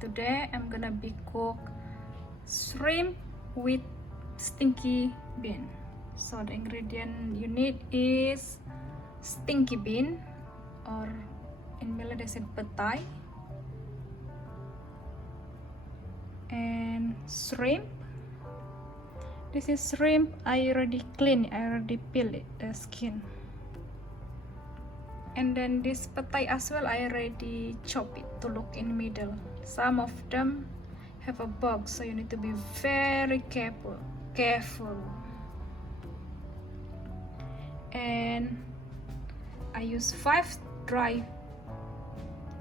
today I'm gonna be cook shrimp with stinky bean. So the ingredient you need is stinky bean, or in Malay they said petai, and shrimp. This is shrimp. I already clean it, I already peel it, the skin. And then this petai as well, I already chop it to look in middle. Some of them have a bug, so you need to be very careful. And I use 5 dry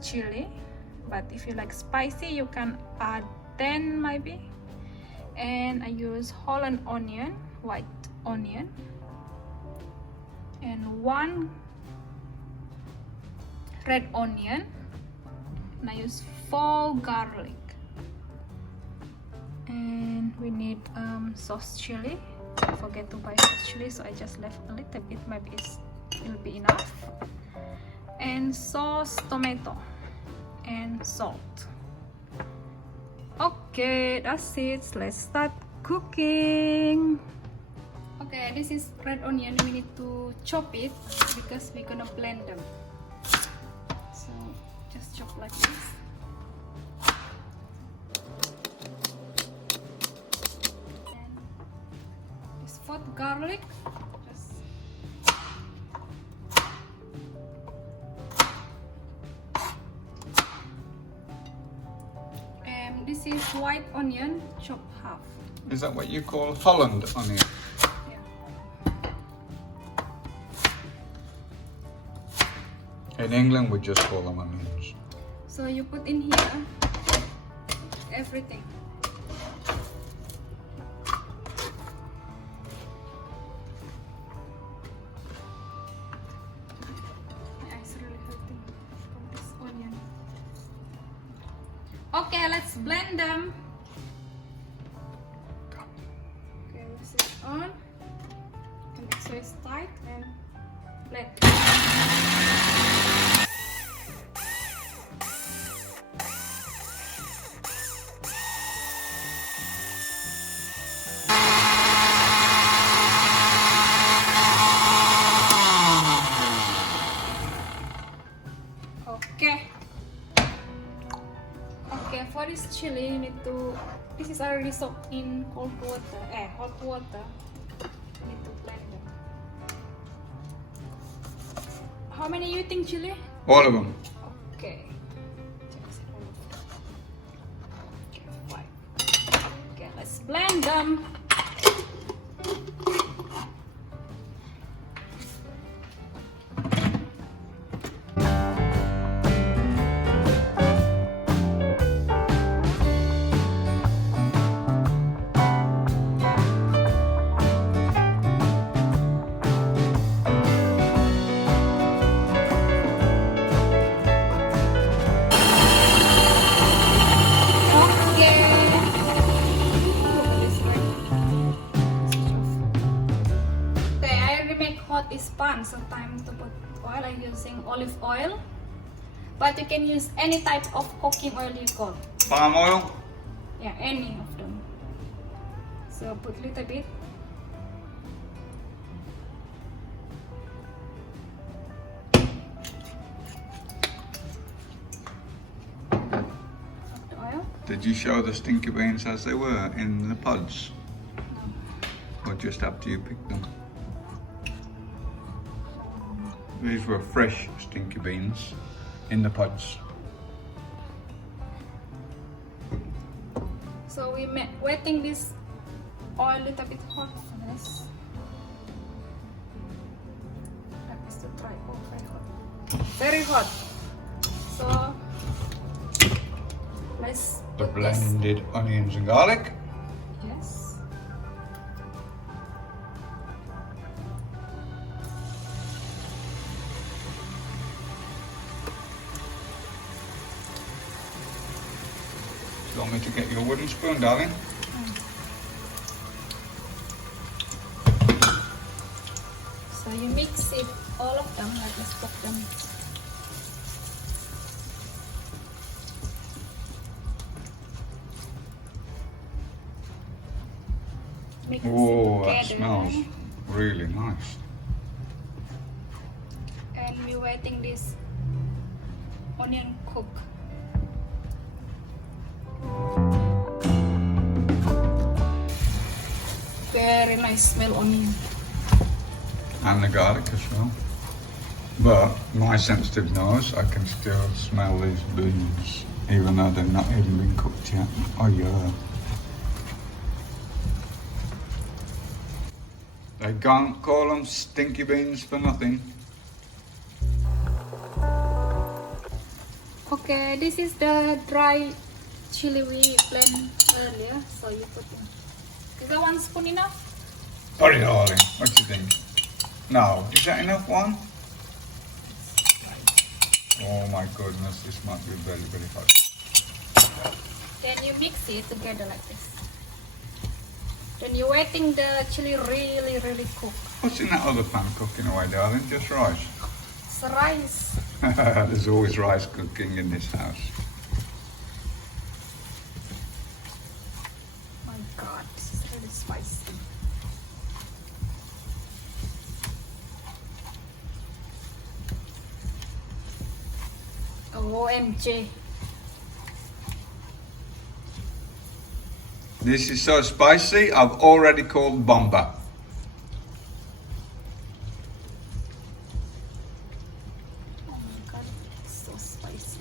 chili, but if you like spicy you can add 10 maybe. And I use Holland onion, white onion, and 1 red onion, and I use 4 garlic. And we need sauce chili. I forget to buy sauce chili, so I just left a little bit, maybe it'll be enough. And sauce tomato and salt. Okay, that's it. Let's start cooking. Okay, this is red onion. We need to chop it because we're gonna blend them. So just chop like this. And this 4 garlic. And this is white onion, chopped half. Is that what you call Holland onion? In England, we just call them onions. So you put in here everything. My eyes really hurting from this onion. Okay, let's blend them. Okay, we set it on. And make sure it's tight and blend. Okay, for this chili you need to, this is already soaked in hot water. You need to blend them. How many you think chili? All of them. Okay. Okay, 5. Okay, let's blend them. Is pan, so time to put oil. I'm using olive oil, but you can use any type of cooking oil you got. Palm oil? Yeah, any of them. So put little bit. Of the oil. Did you show the stinky beans as they were in the pods? No. Or just after you picked them? These were fresh stinky beans in the pods. So we wetting this oil a little bit hot first. That is to try. Oh, very hot. Very hot. So let's The put this. blended onions and garlic. Yes. You want me to get your wooden spoon, darling? So you mix it, all of them, like let's cook them. Oh, that together. smells really nice. And we're waiting this onion cook. Very nice smell onion. And the garlic as well. But my sensitive nose, I can still smell these beans, even though they've not even been cooked yet. Oh yeah. They can't call them stinky beans for nothing. Okay, this is the dry chili we blend earlier. So you put in. Is that 1 spoon enough? Sorry, darling. What do you think? No, is that enough one? Oh my goodness, this might be very, very hot. Then you mix it together like this. Then you're waiting the chili really cook. What's in that other pan cooking away, darling? Just rice. It's rice. There's always rice cooking in this house. My God, this is really spicy. OMG. This is so spicy, I've already called Bomba. Oh my God, it's so spicy.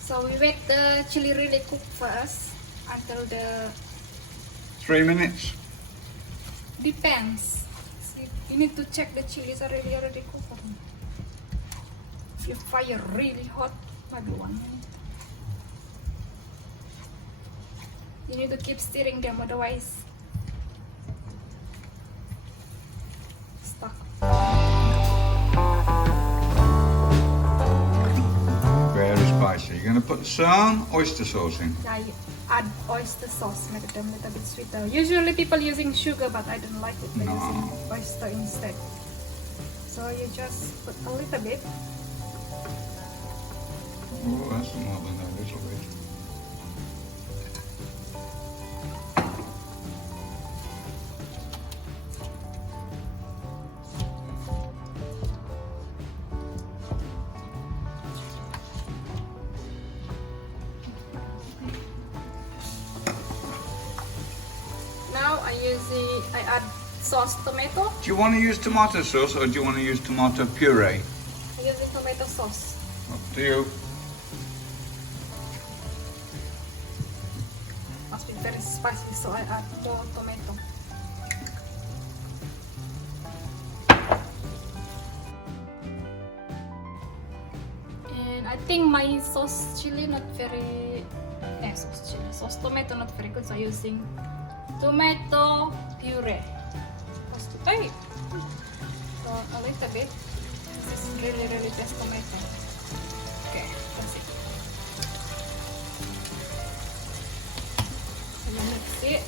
So we wait the chili really cook first until the 3 minutes. depends. See, you need to check the chilies are already cooked. If your fire really hot, maybe 1 minute. You need to keep stirring them, otherwise stuck. Very spicy. You're gonna put some oyster sauce in. Now you add oyster sauce, make them a little bit sweeter. Usually people using sugar, but I don't like it. They're using oyster instead. So you just put a little bit. Oh, that's more than a little bit. Now I add sauce tomato. Do you want to use tomato sauce or do you want to use tomato puree? I'm using tomato sauce. Up to you. Must be very spicy, so I add more tomato. And I think my sauce chili not very sauce tomato not very good, so I'm using tomato puree. So a little bit. This is really best tomato. Okay, that's it. So you mix it.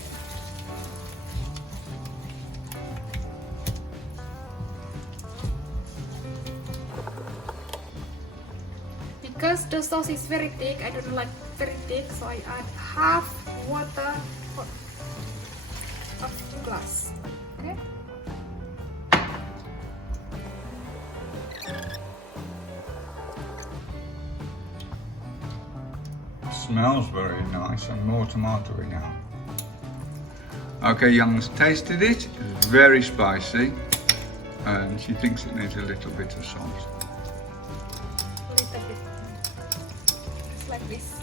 Because the sauce is very thick, I don't like very thick, so I add half water for half glass. Okay. Smells very nice and more tomatoey now. Okay, Young's tasted it. It's very spicy and she thinks it needs a little bit of salt. A little bit. It's like this.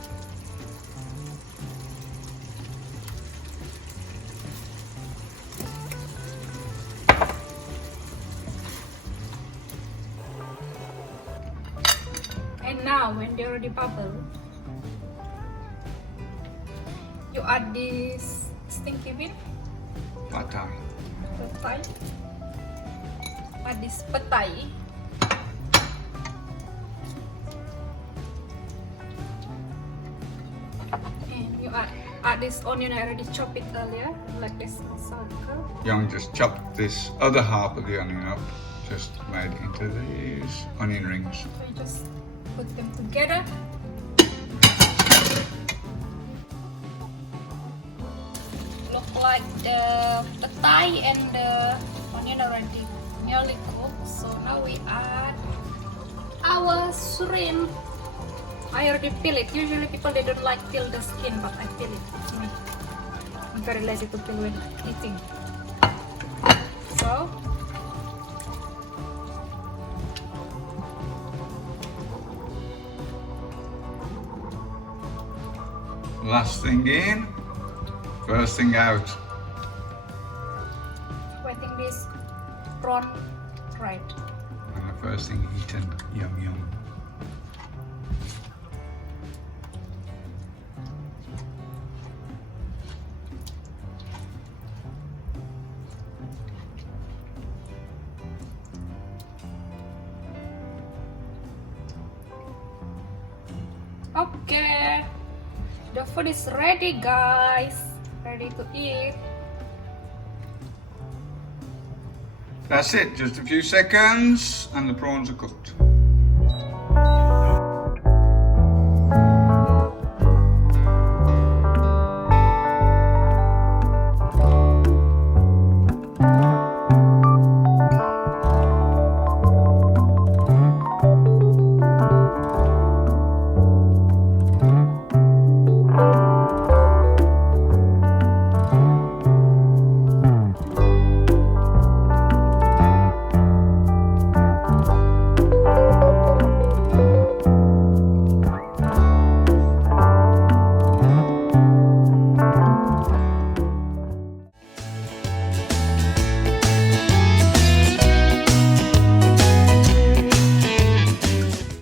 And now when they already bubble, you add this stinky bean, Petai. petai. Add this petai. And you add this onion. I already chopped it earlier, like this circle. Young just chopped this other half of the onion up, just made it into these onion rings. So you just put them together. Look. like the petai and the onion already nearly cooked, so now we add our shrimp. I already peel it. Usually people they don't like peel the skin, but I peel it. It's me. I'm very lazy to peel when eating. So last thing in, first thing out. I think this prawn right. And the first thing eaten. Yum yum. Okay, the food is ready, guys. Ready to eat. That's it, just a few seconds and the prawns are cooked.